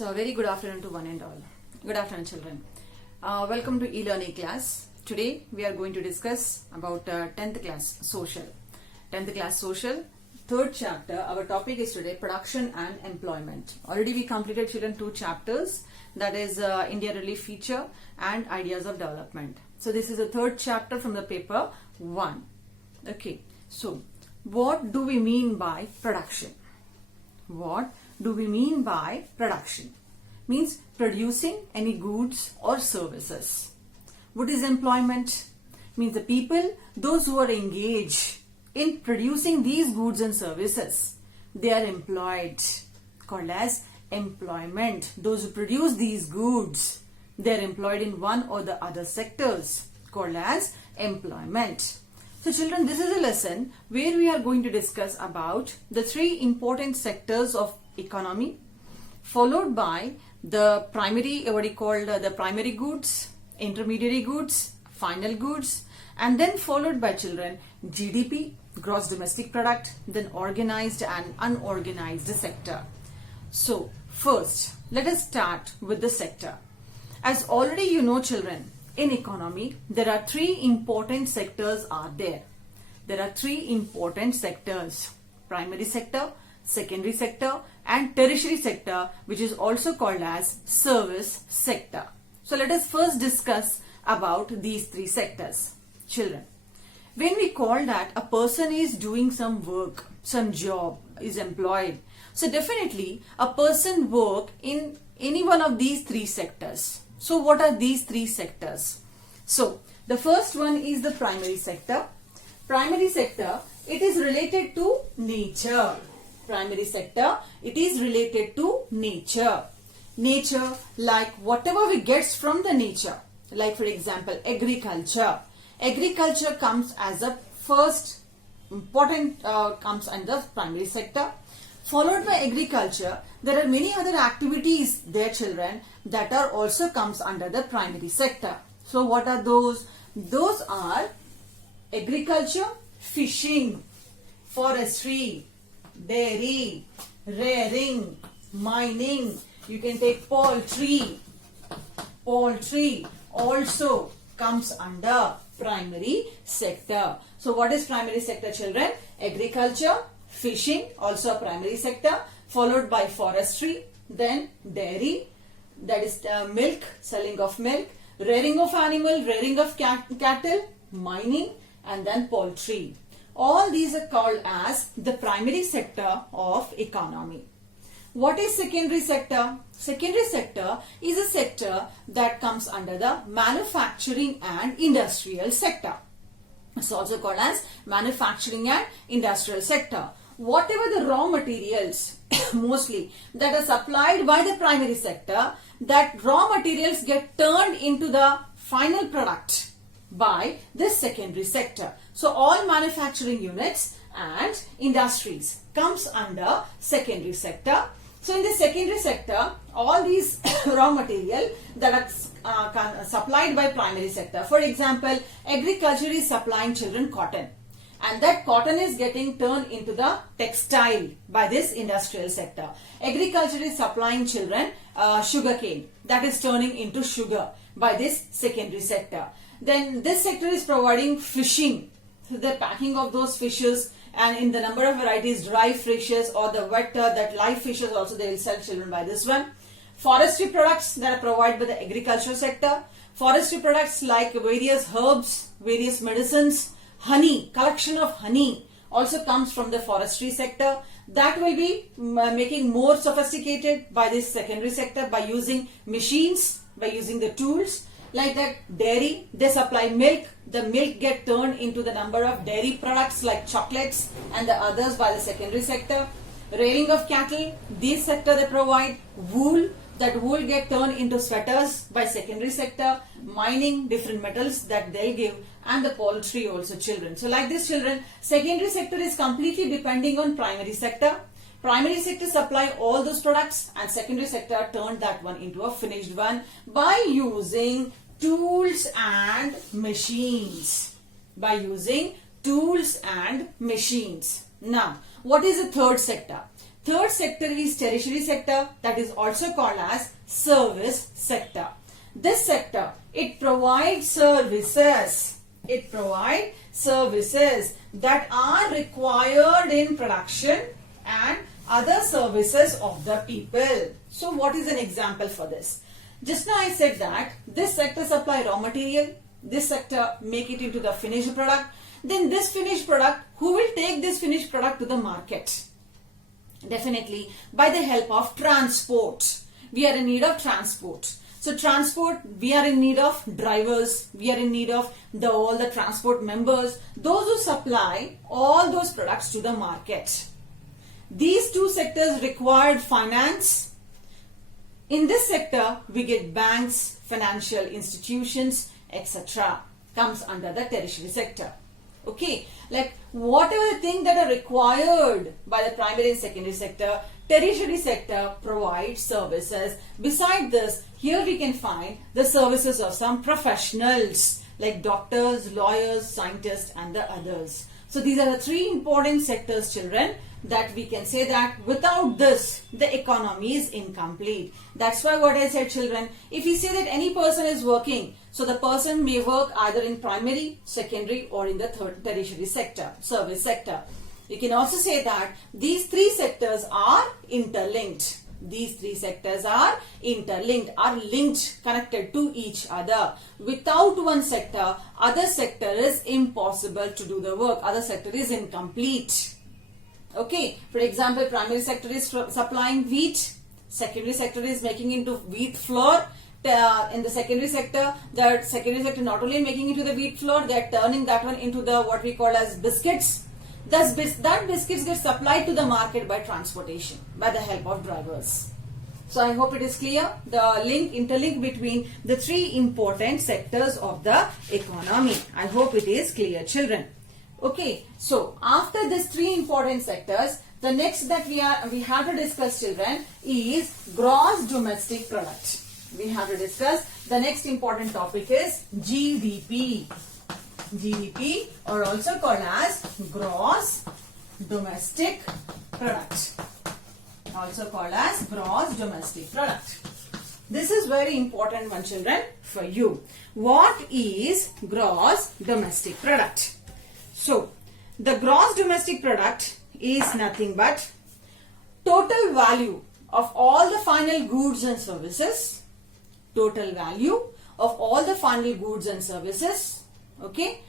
So, very good afternoon to one and all. Good afternoon, children. Welcome to e-learning class. Today, we are going to discuss about 10th class social. 10th class social, third chapter. Our topic is today production and employment. Already we completed, children, 2 chapters. That is India Relief Feature and Ideas of Development. So, this is the third chapter from the paper 1. Okay. So, what do we mean by production? What do we mean by production? Means producing any goods or services. What is employment? Means the people, those who are engaged in producing these goods and services, they are employed, called as employment. Those who produce these goods, they are employed in one or the other sectors, called as employment. So children, this is a lesson where we are going to discuss about the 3 important sectors of economy, followed by the primary, the primary goods, intermediary goods, final goods, and then followed by, children, GDP, gross domestic product, then organized and unorganized sector. So first, let us start with the sector. As already you know, children, in economy, there are 3 important sectors are there. There are 3 important sectors: primary sector, secondary sector, and tertiary sector, which is also called as service sector. So let us first discuss about these 3 sectors. Children, when we call that a person is doing some work, some job, is employed, so definitely a person work in any one of these 3 sectors. So what are these 3 sectors? So the first one is the primary sector. Primary sector, it is related to nature. Primary sector, it is related to nature. Nature, like whatever we get from the nature. Like for example, agriculture. Agriculture comes as a first important, comes under primary sector. Followed by agriculture, there are many other activities there, children, that are also comes under the primary sector. So what are those? Those are agriculture, fishing, forestry, dairy, rearing, mining. You can take poultry. Poultry also comes under primary sector. So what is primary sector, children? Agriculture, fishing, also a primary sector, followed by forestry, then dairy, that is milk, selling of milk, rearing of animal, rearing of cattle, mining, and then poultry. All these are called as the primary sector of economy. What is secondary sector? Secondary sector is a sector that comes under the manufacturing and industrial sector. It's also called as manufacturing and industrial sector. Whatever the raw materials mostly that are supplied by the primary sector, that raw materials get turned into the final product by this secondary sector. So all manufacturing units and industries comes under secondary sector. So in the secondary sector, all these raw material that are supplied by primary sector. For example, agriculture is supplying, children, cotton. And that cotton is getting turned into the textile by this industrial sector. Agriculture is supplying, children, sugarcane. That is turning into sugar by this secondary sector. Then this sector is providing fishing. So the packing of those fishes, and in the number of varieties, dry fishes or the wet, that live fishes also they will sell, children, by this one. Forestry products that are provided by the agricultural sector. Forestry products like various herbs, various medicines, honey, collection of honey also comes from the forestry sector. That will be making more sophisticated by this secondary sector by using machines, by using the tools. Like that, dairy, they supply milk. The milk get turned into the number of dairy products like chocolates and the others by the secondary sector. Rearing of cattle, this sector they provide. Wool, that wool get turned into sweaters by secondary sector. Mining, different metals that they'll give, and the poultry also, children. So like this, children, secondary sector is completely depending on primary sector. Primary sector supply all those products, and secondary sector turned that one into a finished one by using tools and machines. By using tools and machines. Now, what is the third sector? Third sector is tertiary sector, that is also called as service sector. This sector, it provides services. It provides services that are required in production and other services of the people. So what is an example for this? Just now I said that this sector supply raw material, this sector make it into the finished product. Then this finished product, who will take this finished product to the market? Definitely by the help of transport. We are in need of transport. So transport, we are in need of drivers, we are in need of all the transport members, those who supply all those products to the market. These two sectors required finance. In this sector, we get banks, financial institutions, etc. comes under the tertiary sector. Okay, like whatever the things that are required by the primary and secondary sector, tertiary sector provides services. Beside this, here we can find the services of some professionals like doctors, lawyers, scientists and the others. So these are the three important sectors, children, that we can say that without this, the economy is incomplete. That's why what I said, children, if we say that any person is working, so the person may work either in primary, secondary or in the tertiary sector, service sector. You can also say that these three sectors are interlinked. These three sectors are interlinked, are linked, connected to each other. Without one sector, other sector is impossible to do the work. Other sector is incomplete. Okay, for example, primary sector is supplying wheat, secondary sector is making into wheat flour. In the secondary sector, the secondary sector not only making into the wheat flour, they are turning that one into the what we call as biscuits. Thus, that biscuits get supplied to the market by transportation, by the help of drivers. So I hope it is clear, the interlink between the three important sectors of the economy. I hope it is clear, children. Okay, so after these three important sectors, the next that we have to discuss, children, is gross domestic product. We have to discuss the next important topic is GDP. GDP, or also called as gross domestic product. Also called as gross domestic product. This is very important one, children, for you. What is gross domestic product? So, the gross domestic product is nothing but total value of all the final goods and services. Total value of all the final goods and services. Okay,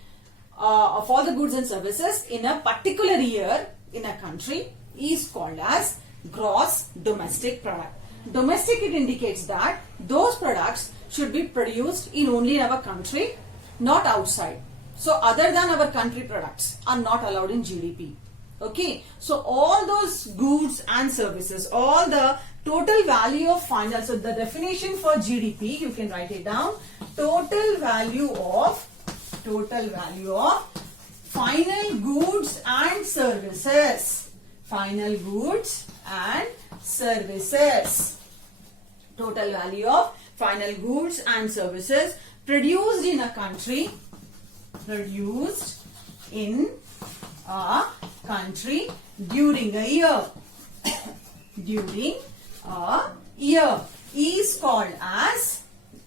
of all the goods and services in a particular year in a country is called as gross domestic product. Domestic, it indicates that those products should be produced in only our country, not outside. So other than our country products are not allowed in GDP. Okay, so all those goods and services, all the total value of final, so the definition for GDP, you can write it down, total value of final goods and services. Final goods and services. Total value of final goods and services produced in a country. Produced in a country during a year. During a year is called as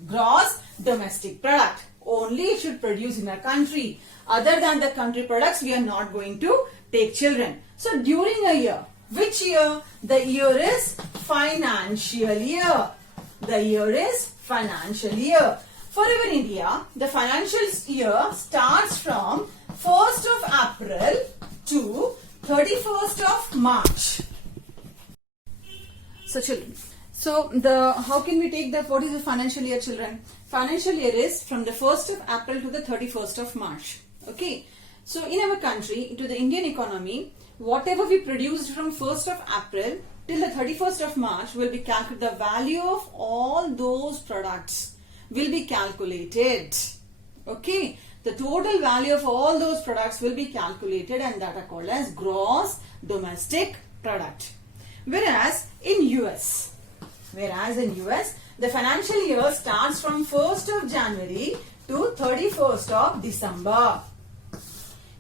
gross domestic product. Only it should produce in a country. Other than the country products, we are not going to take, children. So during a year, which year? The year is financial year. The year is financial year. For even India, the financial year starts from 1st of April to 31st of March. So children, how can we take that? What is the financial year, children? Financial year is from the 1st of April to the 31st of March. Okay. So in our country, into the Indian economy, whatever we produced from 1st of April till the 31st of March will be calculated. The value of all those products will be calculated. Okay. The total value of all those products will be calculated and that are called as gross domestic product. Whereas in US, the financial year starts from 1st of January to 31st of December.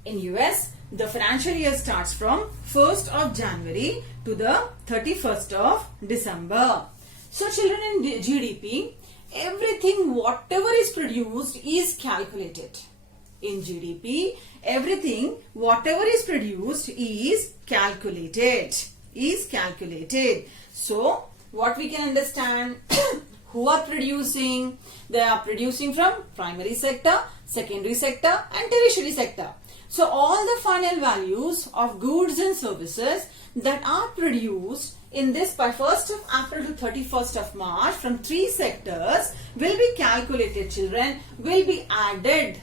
In US, The financial year starts from 1st of January to the 31st of December. So children, in GDP, everything whatever is produced is calculated. In GDP, everything whatever is produced is calculated. So what we can understand, who are producing? They are producing from primary sector, secondary sector and tertiary sector. So all the final values of goods and services that are produced in this by 1st of April to 31st of March from 3 sectors will be calculated, children, will be added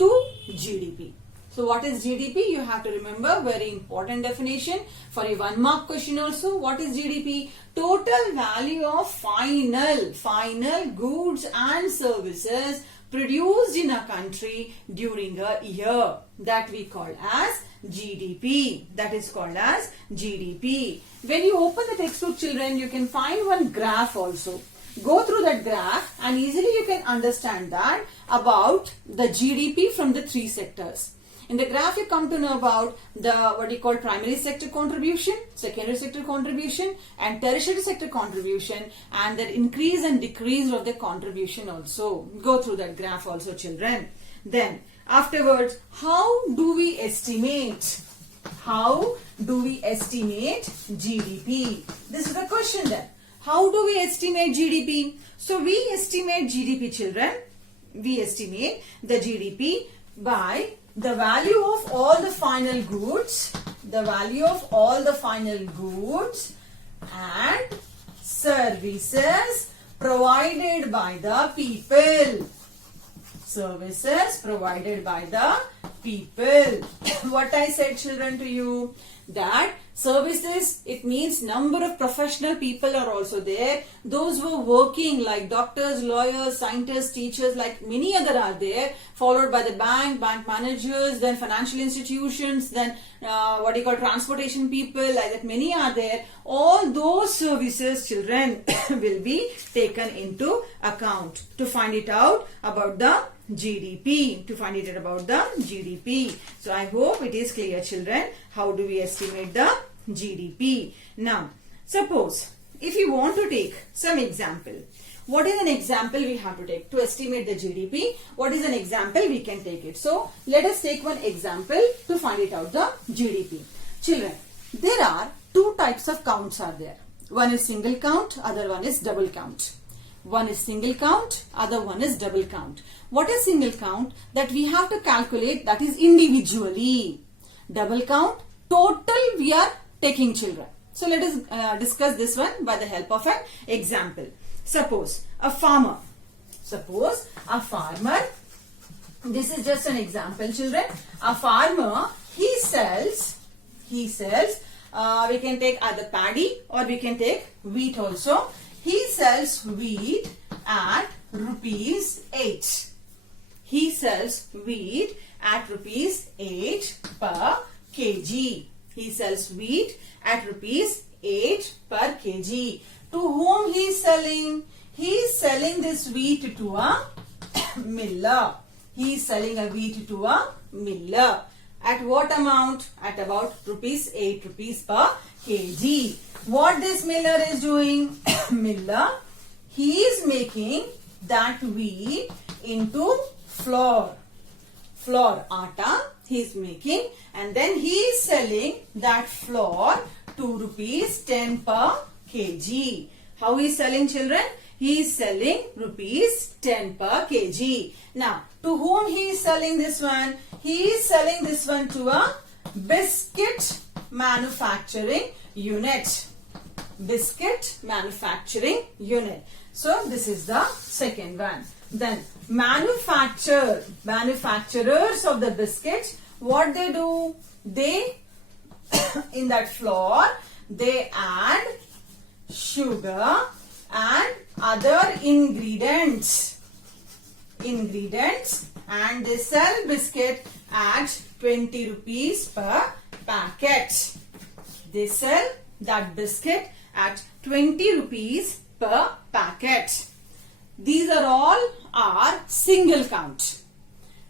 to GDP. So what is GDP? You have to remember, very important definition for a 1 mark question also. What is GDP? Total value of final goods and services produced in a country during a year, that we call as GDP. That is called as GDP. When you open the textbook, children, you can find one graph also. Go through that graph and easily you can understand that about the GDP from the 3 sectors. In the graph, you come to know about the what you call primary sector contribution, secondary sector contribution and tertiary sector contribution, and the increase and decrease of the contribution also. Go through that graph also, children. Then afterwards, how do we estimate? How do we estimate GDP? This is the question then. How do we estimate GDP? So we estimate GDP, children. We estimate the GDP by the value of all the final goods, and services provided by the people. What I said, children, to you, that services, it means number of professional people are also there. Those who are working like doctors, lawyers, scientists, teachers, like many other are there, followed by the bank managers, then financial institutions, then transportation people, like that many are there. All those services, children, will be taken into account to find it out about the GDP. So I hope it is clear, children. How do we estimate the GDP? Now, suppose if you want to take some example, what is an example we have to take to estimate the GDP? What is an example we can take it? So let us take one example to find it out the GDP. Children, there are 2 types of counts are there. One is single count, other one is double count. One is single count, other one is double count. What is single count? That we have to calculate, that is individually. Double count, total we are taking, children. So let us discuss this one by the help of an example. Suppose a farmer. This is just an example, children. A farmer, he sells, we can take either paddy or we can take wheat also. He sells wheat at rupees 8. He sells wheat at rupees 8 per kg. He sells wheat at rupees 8 per kg. To whom he is selling? He is selling this wheat to a miller. He is selling a wheat to a miller. At what amount? At about 8 rupees per kg. What this miller is doing? Miller, he is making that wheat into flour. Atta he is making, and then he is selling that flour to rupees 10 per kg. How he is selling, children? He is selling rupees 10 per kg. Now, to whom he is selling this one? He is selling this one to a biscuit manufacturing unit. So this is the second one. Then manufacturers of the biscuits, what they do? They in that flour they add sugar and other ingredients, and they sell biscuit at 20 rupees per packet. They sell that biscuit at 20 rupees per packet. These are all single count.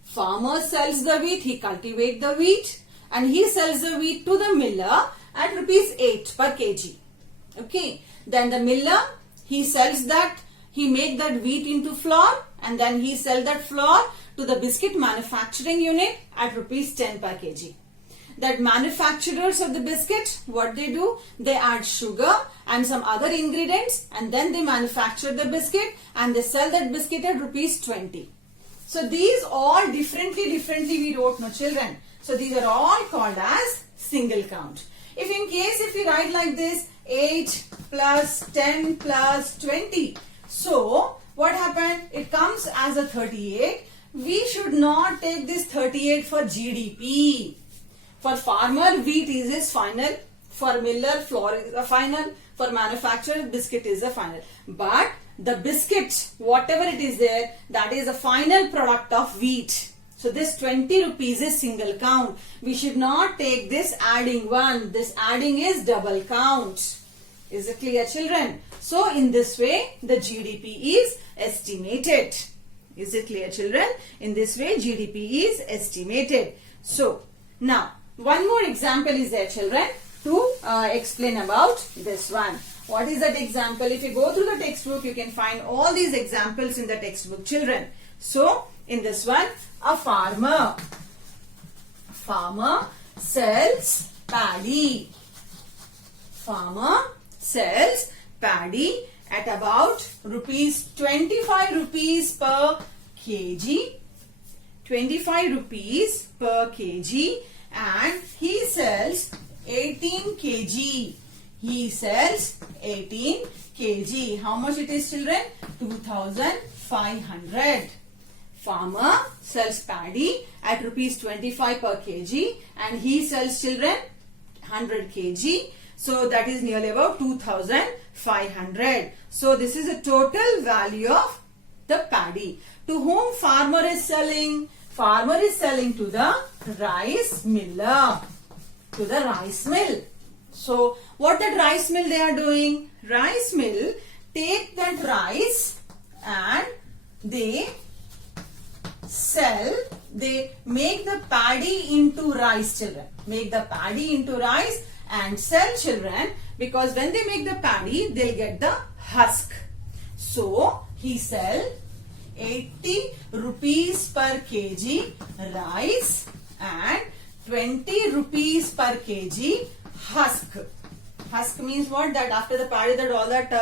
Farmer sells the wheat, he cultivates the wheat, and he sells the wheat to the miller at rupees 8 per kg. Okay, then the miller, he sells that, he make that wheat into flour, and then he sell that flour to the biscuit manufacturing unit at rupees 10 per kg. That manufacturers of the biscuit, what they do, they add sugar and some other ingredients, and then they manufacture the biscuit and they sell that biscuit at rupees 20. So these all differently we wrote, no children. So these are all called as single count. If in case if we write like this, 8 plus 10 plus 20. So what happened? It comes as a 38. We should not take this 38 for GDP. For farmer, wheat is his final. For miller, flour is a final. For manufacturer, biscuit is a final. But the biscuit, whatever it is there, that is a final product of wheat. So this 20 rupees is single count. We should not take this adding one. This adding is double count. Is it clear, children? So in this way, the GDP is estimated. Is it clear, children? In this way, GDP is estimated. So now, one more example is there, children, to explain about this one. What is that example? If you go through the textbook, you can find all these examples in the textbook, children. So, in this one, a farmer sells paddy. Farmer sells paddy at about 25 rupees per kg. 25 rupees per kg. And he sells 18 kg. He sells 18 kg. How much it is, children? 2,500. Farmer sells paddy at rupees 25 per kg, and he sells, children, 100 kg. So that is nearly about 2,500. So this is the total value of the paddy. To whom farmer is selling? Farmer is selling to the rice miller. To the rice mill. So what that rice mill they are doing? Rice mill take that rice and they sell, they make the paddy into rice, children. Make the paddy into rice and sell, children, because when they make the paddy, they'll get the husk. So he sell 80 rupees per kg rice and 20 rupees per kg husk. Husk means what? That after the paddy, that all that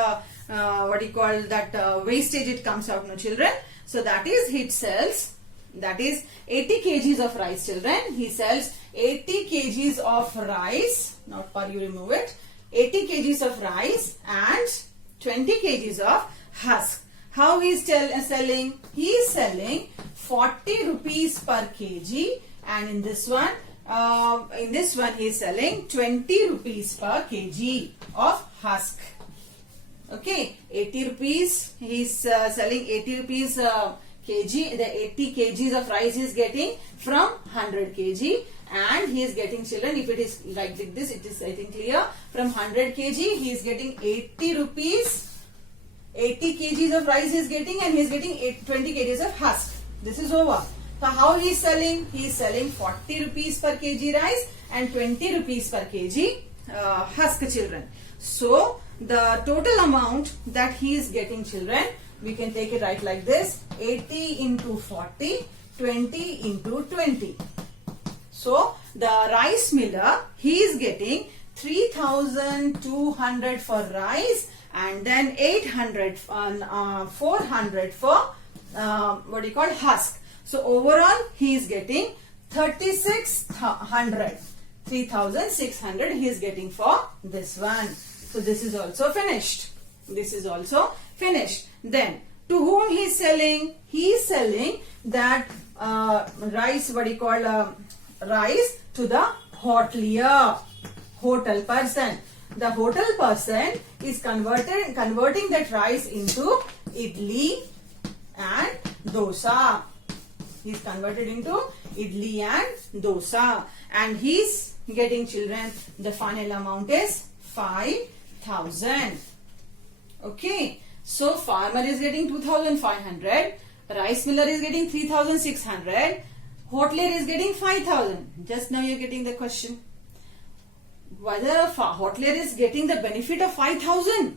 what do you call that wastage, it comes out, no children. So that is, he sells, that is 80 kgs of rice, children. He sells 80 kgs of rice, not per, you remove it, 80 kgs of rice and 20 kgs of husk. How he is selling? He is selling 40 rupees per kg, and in this one he is selling 20 rupees per kg of husk. Okay, 80 rupees, he is selling 80 rupees kg, the 80 kgs of rice he is getting from 100 kg, and he is getting, children, if it is like this, it is, I think, clear. From 100 kg, he is getting 80 rupees, 80 kgs of rice he is getting, and he is getting 20 kgs of husk. This is over. So how he is selling? He is selling 40 rupees per kg rice and 20 rupees per kg husk, children. So the total amount that he is getting, children, we can take it right like this: 80 into 40, 20 into 20. So the rice miller, he is getting 3,200 for rice and then 800, 400 for what do you call husk. So overall he is getting 3,600. 3,600 he is getting for this one. So this is also finished. This is also finished. Then to whom he is selling? He is selling that rice, what do you call rice, to the hotelier, hotel person. The hotel person is converting that rice into idli and dosa. He is converted into idli and dosa, and he is getting, children, the final amount is 5,000. Okay, so farmer is getting 2,500, rice miller is getting 3,600, hotelier is getting 5,000. Just now you're getting the question. Whether a hotelier is getting the benefit of 5,000?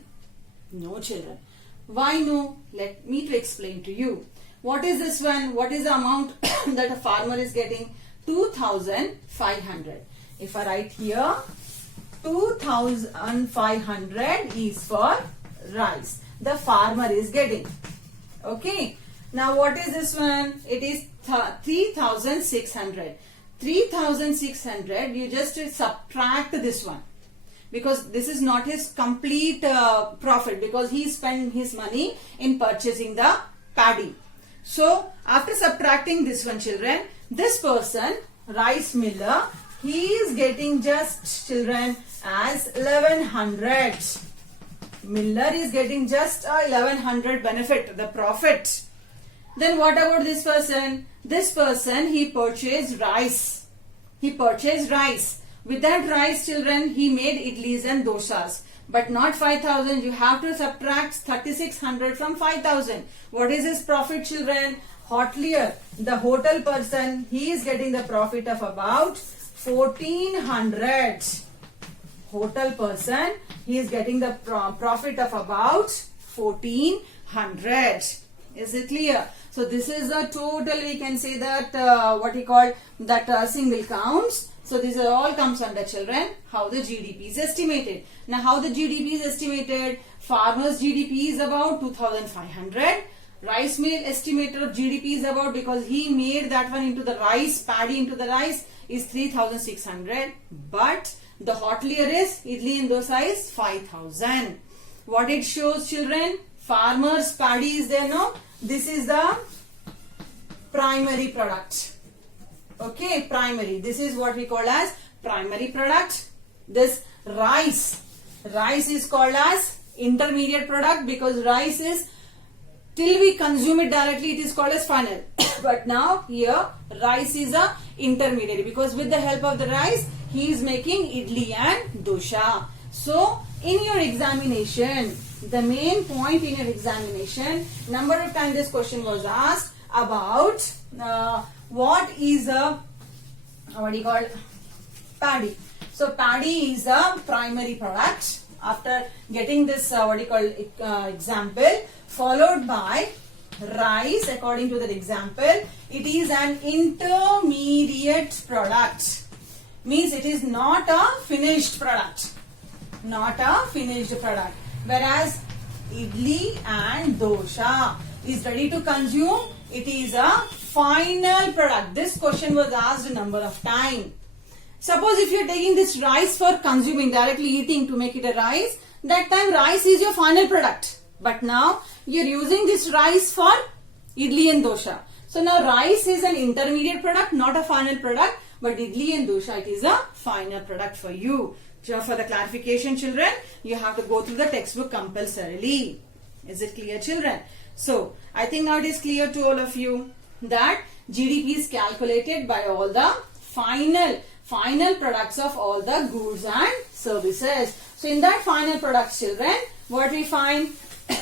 No, children. Why no? Let me to explain to you. What is this one? What is the amount that a farmer is getting? 2,500. If I write here, 2,500 is for rice. The farmer is getting. Okay. Now what is this one? It is 3,600. 3,600, you just subtract this one. Because this is not his complete profit. Because he spent his money in purchasing the paddy. So after subtracting this one, children, this person, rice miller, he is getting just, children, as 1,100. Miller is getting just 1,100 benefit, the profit. Then what about this person? This person, he purchased rice. He purchased rice. With that rice, children, he made idlis and dosas. But not 5,000. You have to subtract 3,600 from 5,000. What is his profit, children? Hotelier, the hotel person, he is getting the profit of about 1,400. Hotel person, he is getting the profit of about 1,400. Is it clear? So this is a total, we can say that what you call that single counts. So these are all comes under, children, how the GDP is estimated. Now how the GDP is estimated? Farmers GDP is about 2,500. Rice mill estimated of GDP is about, because he made that one into the rice, paddy into the rice, is 3,600. But the hotelier is idli and dosa is 5,000. What it shows, children? Farmers paddy is there, no? This is the primary product. Okay, primary. This is what we call as primary product. This rice is called as intermediate product, because rice is, till we consume it directly, it is called as final. But now here rice is a intermediary, because with the help of the rice he is making idli and dosha. So in your examination, the main point in your examination, number of times this question was asked about what is a, what do you call, paddy. So paddy is a primary product. After getting this what do you call example, followed by rice, according to that example, it is an intermediate product. Means it is not a finished product. Not a finished product. Whereas idli and dosha is ready to consume, it is a final product. This question was asked a number of times. Suppose if you are taking this rice for consuming, directly eating to make it a rice, that time rice is your final product. But now you are using this rice for idli and dosha. So now rice is an intermediate product, not a final product, but idli and dosha, it is a final product for you. So for the clarification, children, you have to go through the textbook compulsorily. Is it clear, children? So I think now it is clear to all of you that GDP is calculated by all the final products of all the goods and services. So in that final products, children, what we find,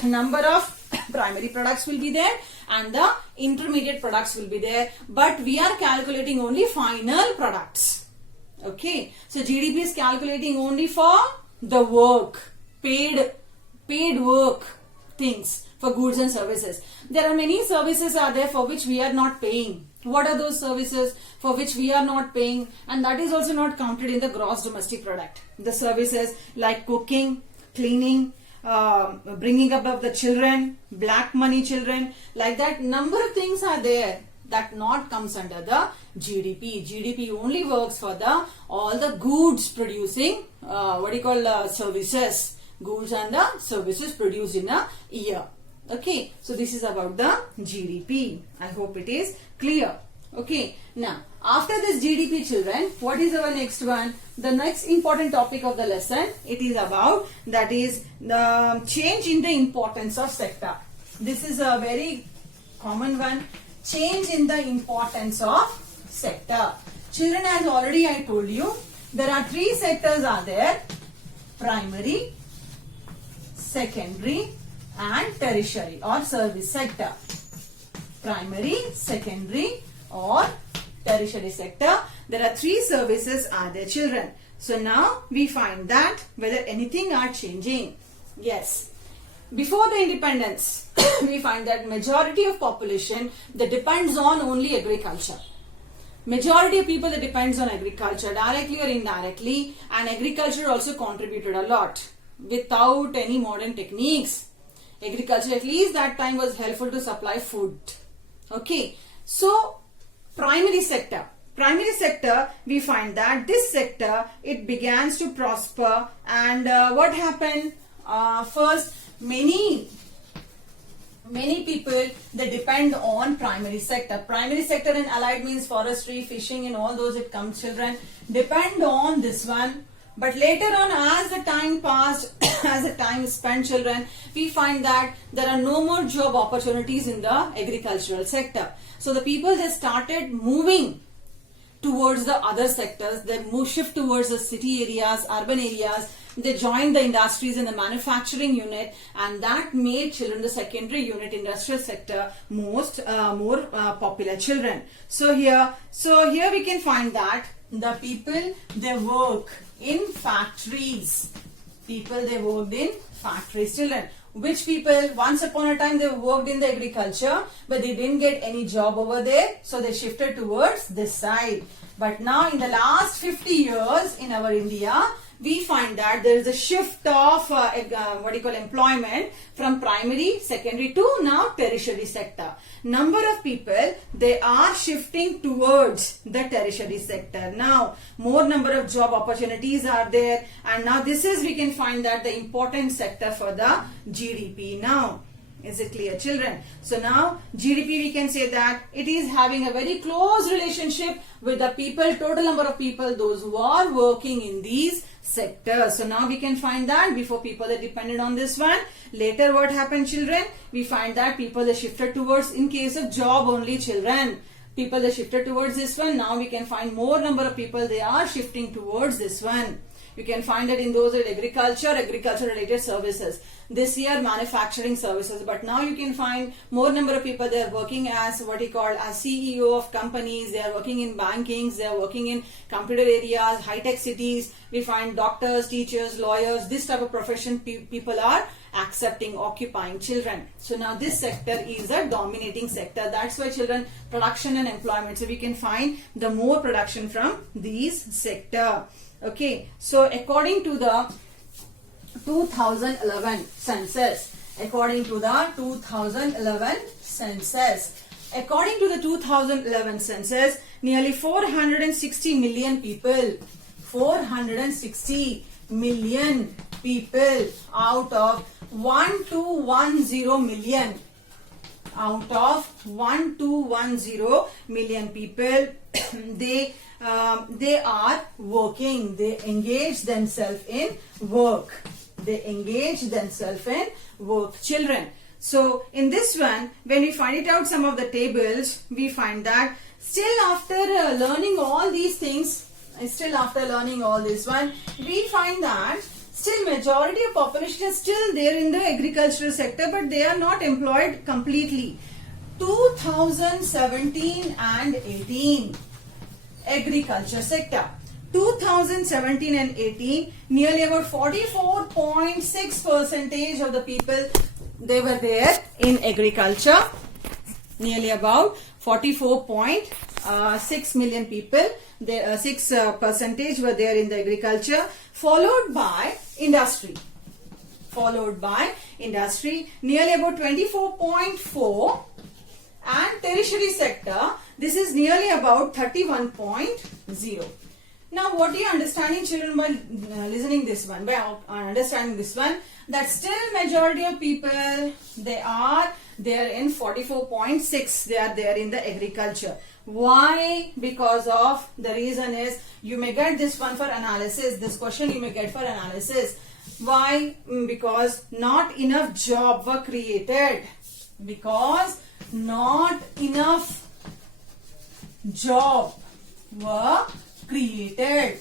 number of primary products will be there and the intermediate products will be there, but we are calculating only final products. Okay, so GDP is calculating only for the work, paid work things, for goods and services. There are many services are there for which we are not paying. What are those services for which we are not paying? And that is also not counted in the gross domestic product. The services like cooking, cleaning, bringing up of the children, black money children, like that number of things are there that not comes under the GDP. GDP only works for the all the goods producing services, goods and the services produced in a year. Okay, so this is about the GDP. I hope it is clear. Okay, now after this GDP, children, what is our next one? The next important topic of the lesson, it is about, that is the change in the importance of sector. This is a very common one. Change in the importance of sector. Children, as already I told you, there are three sectors are there: primary, secondary and tertiary or service sector. Primary, secondary or tertiary sector. There are 3 services are there, children. So now we find that whether anything are changing. Yes. Before the independence, we find that majority of population that depends on only agriculture. Majority of people that depends on agriculture directly or indirectly, and agriculture also contributed a lot. Without any modern techniques, agriculture at least that time was helpful to supply food. Okay, so primary sector, we find that this sector, it begins to prosper, and what happened? First, many people they depend on primary sector. Primary sector in allied means forestry, fishing, and all those it comes, children, depend on this one. But later on, as the time passed, as the time spent, children, we find that there are no more job opportunities in the agricultural sector. So the people they started moving towards the other sectors. They shift towards the city areas, urban areas. They joined the industries in the manufacturing unit, and that made children the secondary unit, industrial sector, more popular, children. So here we can find that the people they work in factories. People they worked in factories, children. Which people once upon a time they worked in the agriculture, but they didn't get any job over there, so they shifted towards this side. But now in the last 50 years in our India, we find that there is a shift of employment from primary, secondary to now tertiary sector. Number of people they are shifting towards the tertiary sector. Now more number of job opportunities are there, and now this is we can find that the important sector for the GDP now. Is it clear, children? So now GDP we can say that it is having a very close relationship with the people, total number of people, those who are working in these sectors. So now we can find that before people are dependent on this one. Later what happened, children? We find that people they shifted towards, in case of job only, children, people they shifted towards this one. Now we can find more number of people they are shifting towards this one. You can find it in those with agriculture related services. This year manufacturing services, but now you can find more number of people they are working as what you call as CEO of companies. They are working in bankings, they are working in computer areas, high-tech cities. We find doctors, teachers, lawyers, this type of profession people are accepting, occupying, children. So now this sector is a dominating sector. That's why, children, production and employment. So we can find the more production from these sector. Okay, so according to the 2011 census, according to the 2011 census, nearly 460 million people, 460 million people out of 1210 million, out of 1210 million people, they are working. They engage themselves in work. They engage themselves in work, children. So in this one, when we find it out some of the tables, we find that still after learning all these things, still after learning all this one, we find that still majority of population is still there in the agricultural sector, but they are not employed completely. 2017 and 18 agriculture sector. 2017 and 18, nearly about 44.6% of the people they were there in agriculture. Nearly about 44.6 million people, 6% were there in the agriculture, followed by industry. Nearly about 24.4, and tertiary sector, this is nearly about 31.0. Now what you are understanding, children, by listening this one, by understanding this one, that still majority of people they are there in 44.6, they are there in the agriculture. Why? Because of the reason is, you may get this one for analysis, this question you may get for analysis. Why? Because not enough job were created. Because not enough job were created.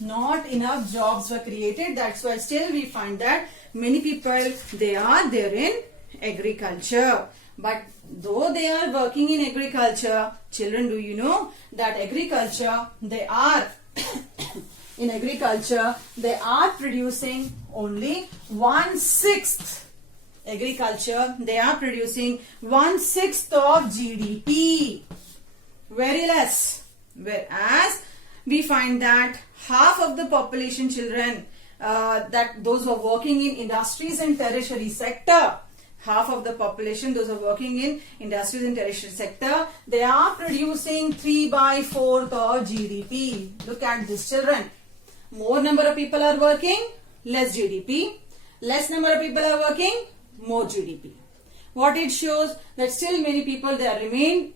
Not enough jobs were created. That's why still we find that many people they are there in agriculture. But though they are working in agriculture, children, do you know that agriculture, they are in agriculture, they are producing only 1/6. Agriculture, they are producing 1/6 of GDP. Very less. Whereas we find that half of the population, children, that those who are working in industries and tertiary sector, half of the population, those who are working in industries and tertiary sector, they are producing 3/4 of GDP. Look at this, children. More number of people are working, less GDP. Less number of people are working, more GDP. What it shows that still many people, they remain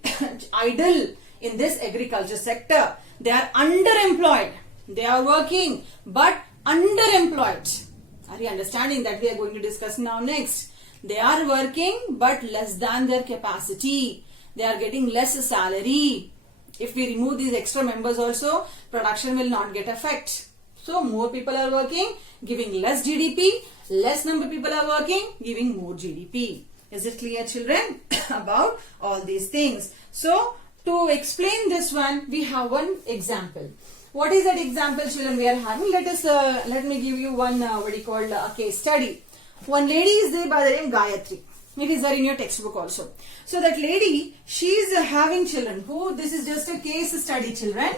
idle in this agriculture sector. They are underemployed. They are working but underemployed. Are you understanding that? We are going to discuss now next. They are working but less than their capacity. They are getting less salary. If we remove these extra members also, production will not get affect. So more people are working, giving less GDP. Less number of people are working, giving more GDP. Is it clear, children, about all these things? So to explain this one, we have one example. What is that example, children, we are having? Let me give you one a case study. One lady is there by the name Gayatri. It is there in your textbook also. So that lady, she is having children. This is just a case study, children.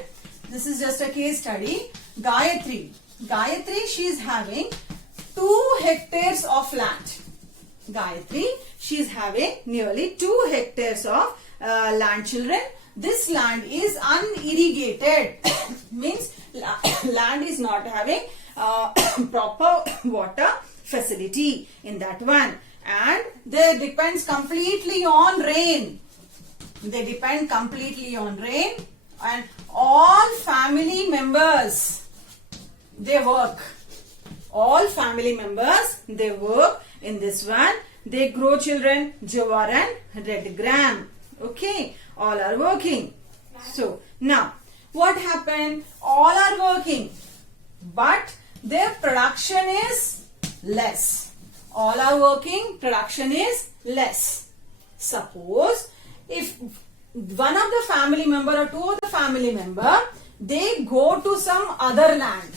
This is just a case study. Gayatri, she is having 2 hectares of land. Gayatri, she is having nearly 2 hectares of land, children. This land is unirrigated. Means land is not having proper water facility in that one. And they depends completely on rain. They depend completely on rain. And all family members, they work. All family members, they work in this one. They grow, children, jowar and red gram. Okay, all are working. So now what happened? All are working, but their production is less. All are working, production is less. Suppose if one of the family member or 2 of the family member, they go to some other land.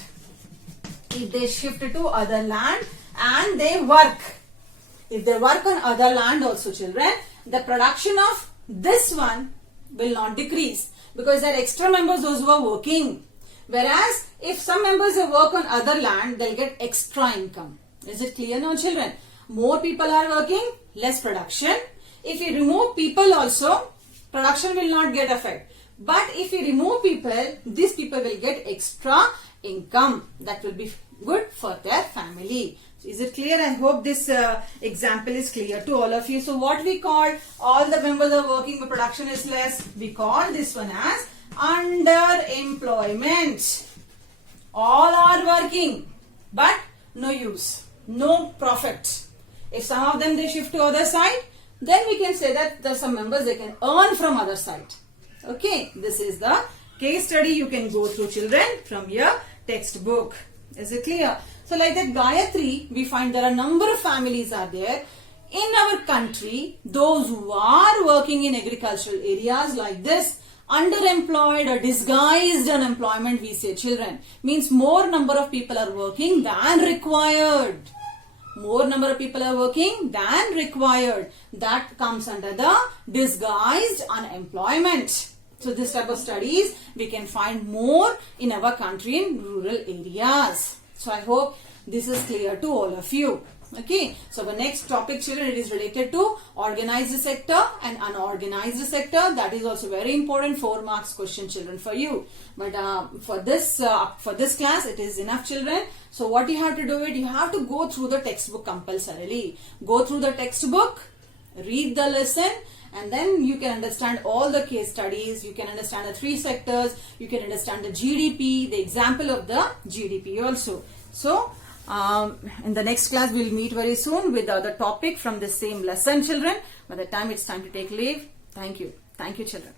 If they shift to other land and they work, if they work on other land also, children, the production of this one will not decrease because there are extra members, those who are working. Whereas if some members work on other land, they'll get extra income. Is it clear now, children? More people are working, less production. If you remove people also, production will not get affected. But if you remove people, these people will get extra income. That will be good for their family. Is it clear? I hope this example is clear to all of you. So what we call all the members are working but production is less, we call this one as underemployment. All are working but no use, no profit. If some of them they shift to other side, then we can say that there are some members they can earn from other side. Okay, this is the case study you can go through, children, from your textbook. Is it clear? So like that Gayatri, we find there are a number of families are there in our country, those who are working in agricultural areas like this, underemployed or disguised unemployment, we say, children, means more number of people are working than required. More number of people are working than required. That comes under the disguised unemployment. So this type of studies we can find more in our country in rural areas. So I hope this is clear to all of you. Okay, so the next topic, children, it is related to organized sector and unorganized sector. That is also very important 4 marks question, children, for you. But for this class, it is enough, children. So what you have to do it, you have to go through the textbook compulsorily. Go through the textbook, read the lesson, and then you can understand all the case studies. You can understand the 3 sectors. You can understand the GDP, the example of the GDP also. So in the next class, we will meet very soon with the other topic from the same lesson, children. By the time it's time to take leave, thank you. Thank you, children.